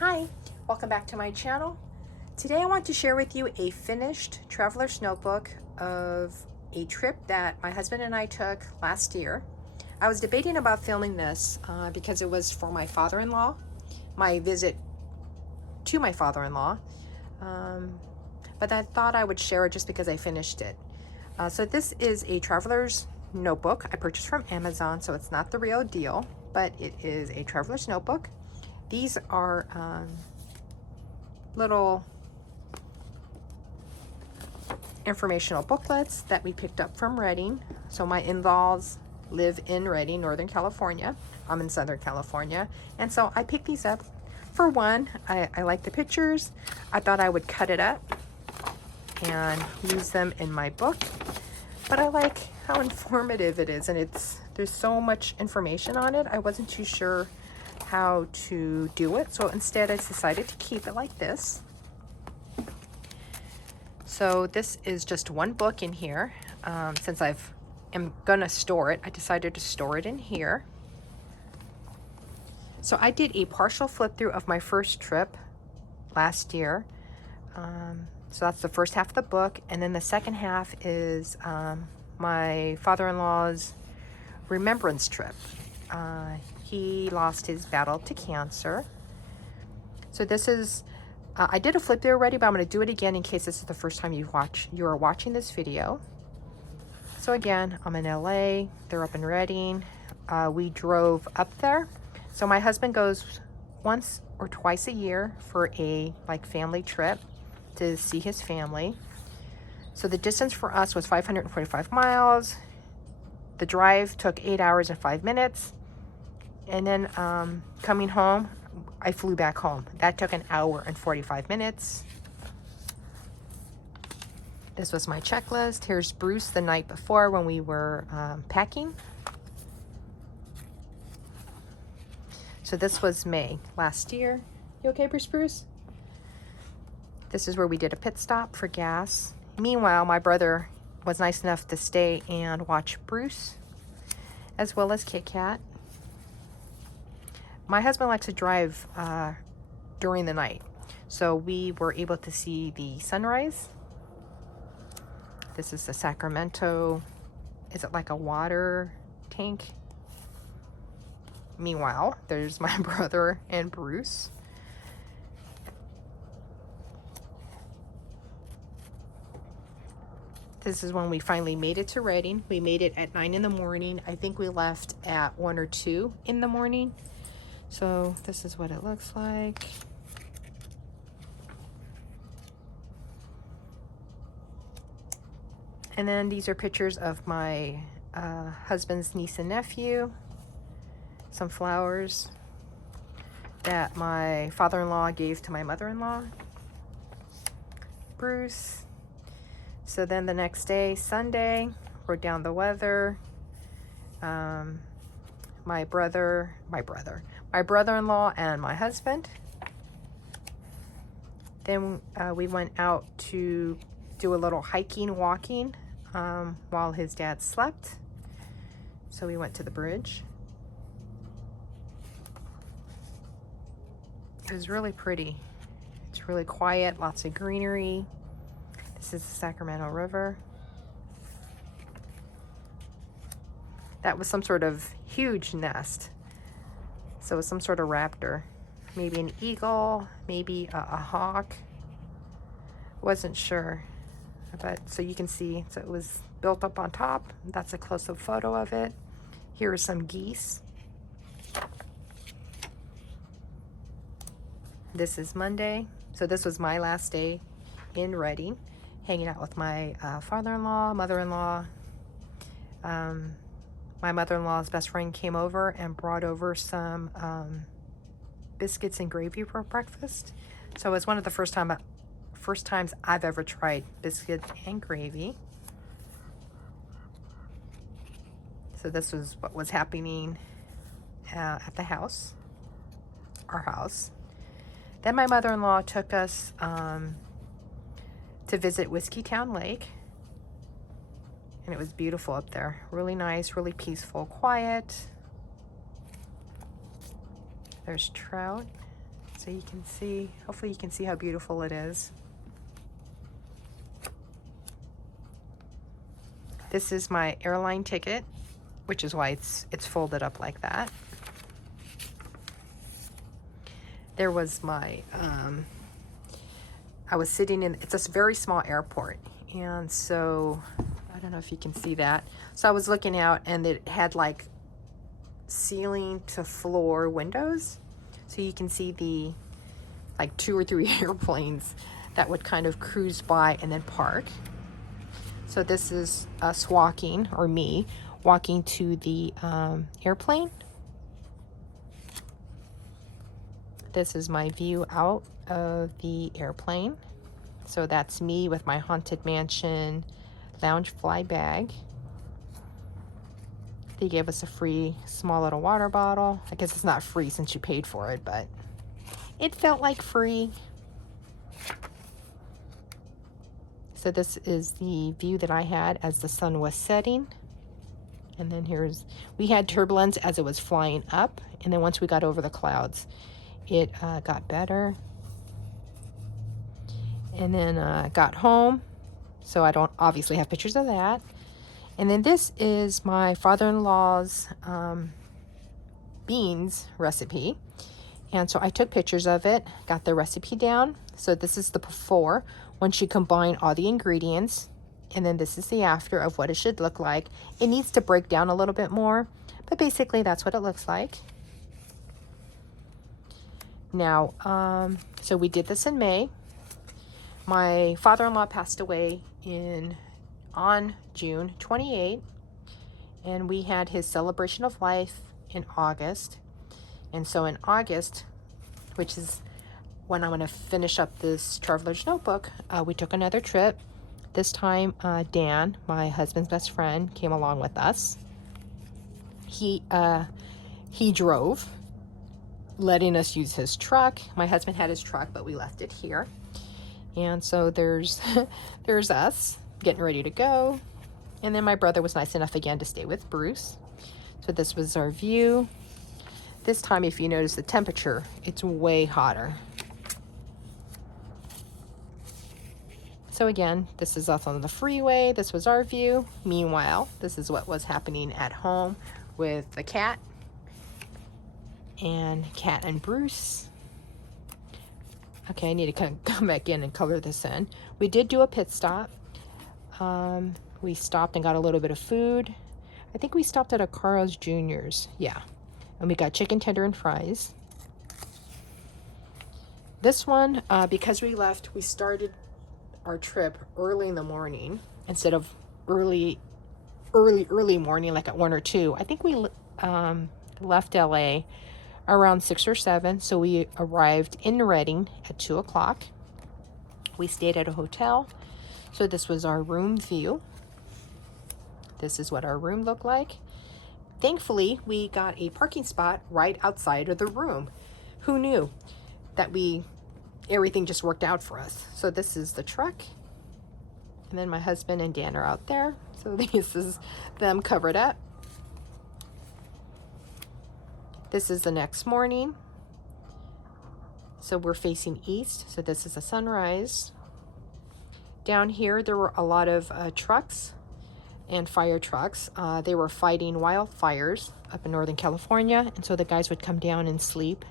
Hi, welcome back to my channel. Today I want to share with you a finished traveler's notebook of a trip that my husband and I took last year. I was debating about filming this because it was for my father-in-law, my visit to my father-in-law, but I thought I would share it just because I finished it. So this is a traveler's notebook I purchased from Amazon, so it's not the real deal, but it is a traveler's notebook. These are little informational booklets that we picked up from Redding. So my in-laws live in Redding, Northern California. I'm in Southern California. And so I picked these up. For one, I like the pictures. I thought I would cut it up and use them in my book. But I like how informative it is, and there's so much information on it. I wasn't too sure how to do it. So instead I decided to keep it like this. So this is just one book in here. Since am gonna store it, I decided to store it in here. So I did a partial flip through of my first trip last year. So that's the first half of the book, and then the second half is my father-in-law's remembrance trip. He lost his battle to cancer. So this is I did a flip through already, but I'm going to do it again in case this is the first time you are watching this video. So again, I'm in LA. They're up in Redding. We drove up there. So my husband goes once or twice a year for a family trip to see his family. So the distance for us was 545 miles. The drive took 8 hours and 5 minutes. And then coming home, I flew back home. That took an hour and 45 minutes. This was my checklist. Here's Bruce the night before when we were packing. So this was May last year. You okay, Bruce? This is where we did a pit stop for gas. Meanwhile, my brother was nice enough to stay and watch Bruce, as well as Kit Kat. My husband likes to drive during the night, so we were able to see the sunrise. This is the Sacramento, is it like a water tank? Meanwhile, there's my brother and Bruce. This is when we finally made it to Redding. We made it at 9 in the morning. I think we left at 1 or 2 in the morning. So this is what it looks like. And then these are pictures of my husband's niece and nephew. Some flowers that my father-in-law gave to my mother-in-law. Bruce. So then the next day, Sunday, wrote down the weather. My brother-in-law and my husband. Then we went out to do a little hiking, walking while his dad slept. So we went to the bridge. It was really pretty. It's really quiet, lots of greenery. This is the Sacramento River. That was some sort of huge nest. So it was some sort of raptor. Maybe an eagle, maybe a hawk. Wasn't sure. But so you can see, so it was built up on top. That's a close-up photo of it. Here are some geese. This is Monday. So this was my last day in Redding, hanging out with my father-in-law, mother-in-law. My mother-in-law's best friend came over and brought over some biscuits and gravy for breakfast. So it was one of the first times I've ever tried biscuits and gravy. So this was what was happening at the house, our house. Then my mother-in-law took us to visit Whiskeytown Lake. And it was beautiful up there. Really nice, really peaceful, quiet. There's trout. so you can see, hopefully you can see how beautiful it is. This is my airline ticket, which is why it's folded up like that. There was my, I was sitting in, it's a very small airport, and so, I don't know if you can see that. So I was looking out, and it had like ceiling to floor windows, so you can see the like 2 or 3 airplanes that would kind of cruise by and then park. So this is us walking, or me walking to the airplane. This is my view out of the airplane. So that's me with my Haunted Mansion Loungefly bag. They gave us a free small little water bottle. I guess it's not free since you paid for it, but it felt like free. So this is the view that I had as the sun was setting. And then we had turbulence as it was flying up. And then once we got over the clouds, it got better. And then got home. So I don't obviously have pictures of that. And then this is my father-in-law's beans recipe. And so I took pictures of it, got the recipe down. So this is the before, once you combine all the ingredients. And then this is the after of what it should look like. It needs to break down a little bit more, but basically that's what it looks like. Now, so we did this in May. My father-in-law passed away on June 28, and we had his celebration of life in August. And so in August, which is when I'm going to finish up this Traveler's Notebook, we took another trip. This time, Dan, my husband's best friend, came along with us. He drove, letting us use his truck. My husband had his truck, but we left it here. And so there's us getting ready to go. And then my brother was nice enough again to stay with Bruce. So this was our view. This time, if you notice the temperature, it's way hotter. So again, this is us on the freeway. This was our view. Meanwhile, this is what was happening at home with the cat and Bruce. Okay, I need to come back in and color this in. We did do a pit stop. We stopped and got a little bit of food. I think we stopped at a Carl's Jr.'s. Yeah. And we got chicken tender and fries. This one, because we started our trip early in the morning instead of early morning, like at 1 or 2. I think we left LA around 6 or 7. So we arrived in Redding at 2 o'clock. We stayed at a hotel. So this was our room view. This is what our room looked like. Thankfully, we got a parking spot right outside of the room. Who knew that everything just worked out for us. So this is the truck. And then my husband and Dan are out there. So this is them covered up. This is the next morning. So we're facing east. So this is a sunrise. Down here, there were a lot of trucks and fire trucks. They were fighting wildfires up in Northern California. And so the guys would come down and sleep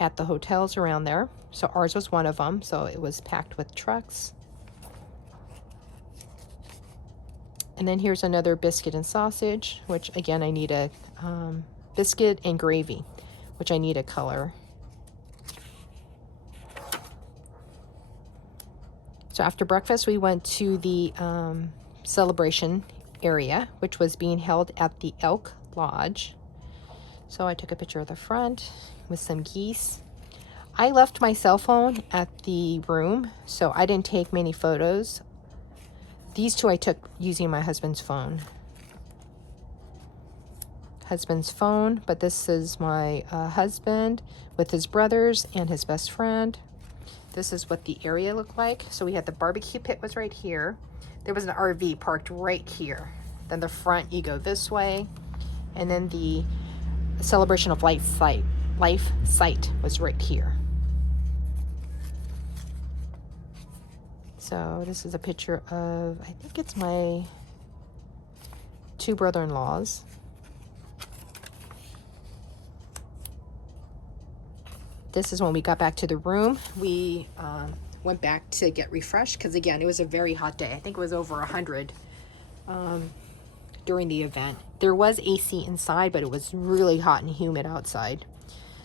at the hotels around there. So ours was one of them. So it was packed with trucks. And then here's another biscuit and sausage, which again, I need a biscuit and gravy, which I need a color. So after breakfast, we went to the celebration area, which was being held at the Elk Lodge. So I took a picture of the front with some geese. I left my cell phone at the room, so I didn't take many photos. These two I took using my husband's phone. But this is my husband with his brothers and his best friend. This is what the area looked like. So we had the barbecue pit was right here. There was an RV parked right here. Then the front, you go this way. And then the celebration of life site was right here. So this is a picture of, I think it's my 2 brother-in-laws. This is when we got back to the room. We went back to get refreshed because, again, it was a very hot day. I think it was over 100 during the event. There was AC inside, but it was really hot and humid outside.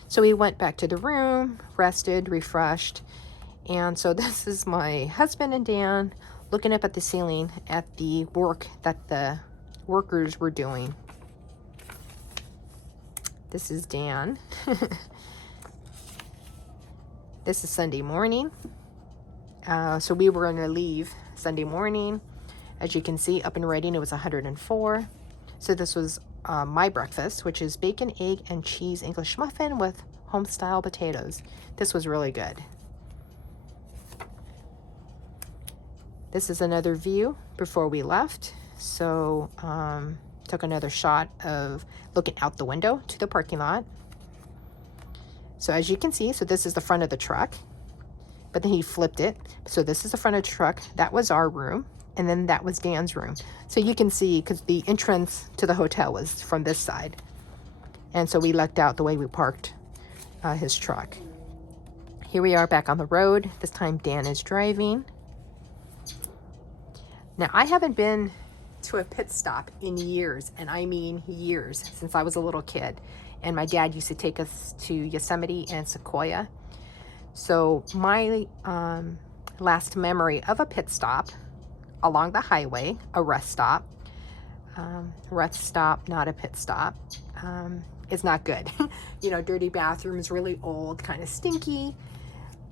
So we went back to the room, rested, refreshed. And so this is my husband and Dan looking up at the ceiling at the work that the workers were doing. This is Dan. This is Sunday morning. So we were going to leave Sunday morning. As you can see, up and ready, it was 104. So this was my breakfast, which is bacon, egg, and cheese English muffin with home-style potatoes. This was really good. This is another view before we left. So took another shot of looking out the window to the parking lot. So as you can see, so this is the front of the truck, but then he flipped it. So this is the front of the truck. That was our room. And then that was Dan's room. So you can see, because the entrance to the hotel was from this side. And so we lucked out the way we parked his truck. Here we are back on the road. This time Dan is driving. Now, I haven't been to a pit stop in years, and I mean years, since I was a little kid. And my dad used to take us to Yosemite and Sequoia. So my last memory of a pit stop along the highway, a rest stop, not a pit stop, is not good. You know, dirty bathrooms, really old, kind of stinky.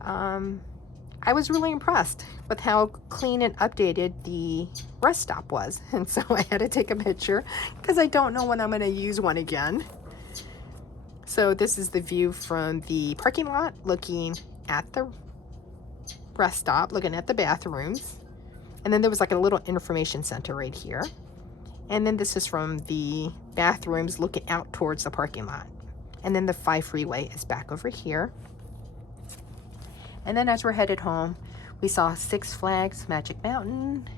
I was really impressed with how clean and updated the rest stop was. And so I had to take a picture because I don't know when I'm going to use one again. So this is the view from the parking lot, looking at the rest stop, looking at the bathrooms. And then there was like a little information center right here. And then this is from the bathrooms looking out towards the parking lot. And then the 5 freeway is back over here. And then as we're headed home, we saw Six Flags Magic Mountain.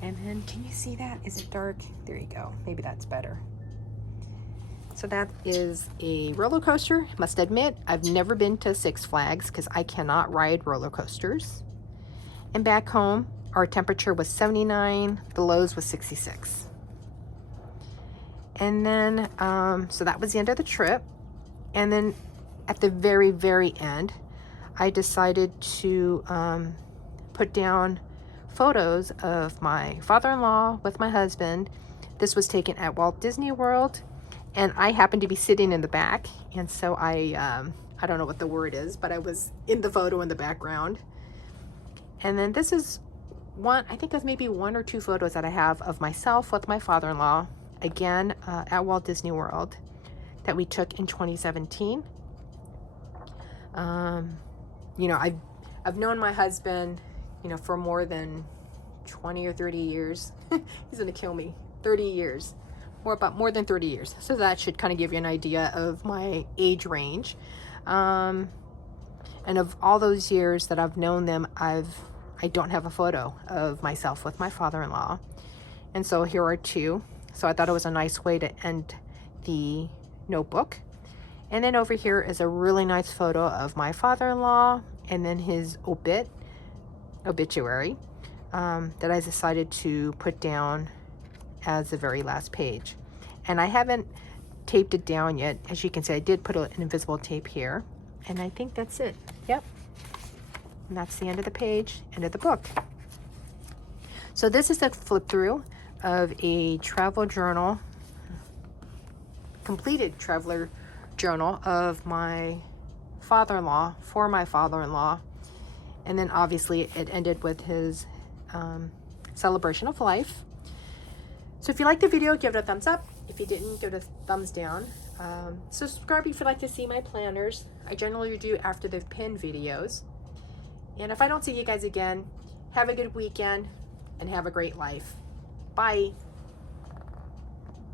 And then, can you see that? Is it dark? There you go. Maybe that's better. So that is a roller coaster. Must admit, I've never been to Six Flags because I cannot ride roller coasters. And back home, our temperature was 79. The lows was 66. And then, so that was the end of the trip. And then at the very, very end, I decided to put down photos of my father-in-law with my husband. This was taken at Walt Disney World, and I happened to be sitting in the back, and so I don't know what the word is, but I was in the photo in the background. And then this is one, I think there's maybe 1 or 2 photos that I have of myself with my father-in-law, again at Walt Disney World, that we took in 2017. You know, I've known my husband, you know, for more than 20 or 30 years. He's gonna kill me. 30 years. More than 30 years. So that should kind of give you an idea of my age range. And of all those years that I've known them, I don't have a photo of myself with my father-in-law. And so here are 2. So I thought it was a nice way to end the notebook. And then over here is a really nice photo of my father-in-law and then his obituary that I decided to put down as the very last page. And I haven't taped it down yet. As you can see, I did put an invisible tape here. And I think that's it. Yep. And that's the end of the page, end of the book. So this is a flip through of a travel journal, completed traveler journal of my father-in-law, for my father-in-law. And then obviously it ended with his celebration of life. So if you liked the video, give it a thumbs up. If you didn't, give it a thumbs down. Subscribe if you'd like to see my planners. I generally do after the pin videos. And if I don't see you guys again, have a good weekend and have a great life. Bye.